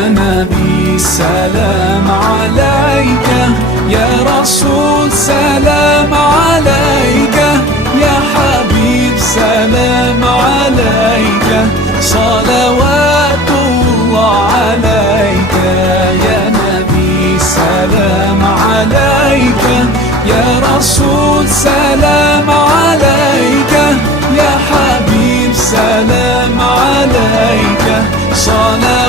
نبي سلام عليك، يا رسول سلام عليك، يا حبيب سلام عليك، صلوات الله عليك. يا نبي سلام عليك، يا رسول سلام عليك، يا حبيب سلام عليك، صلوات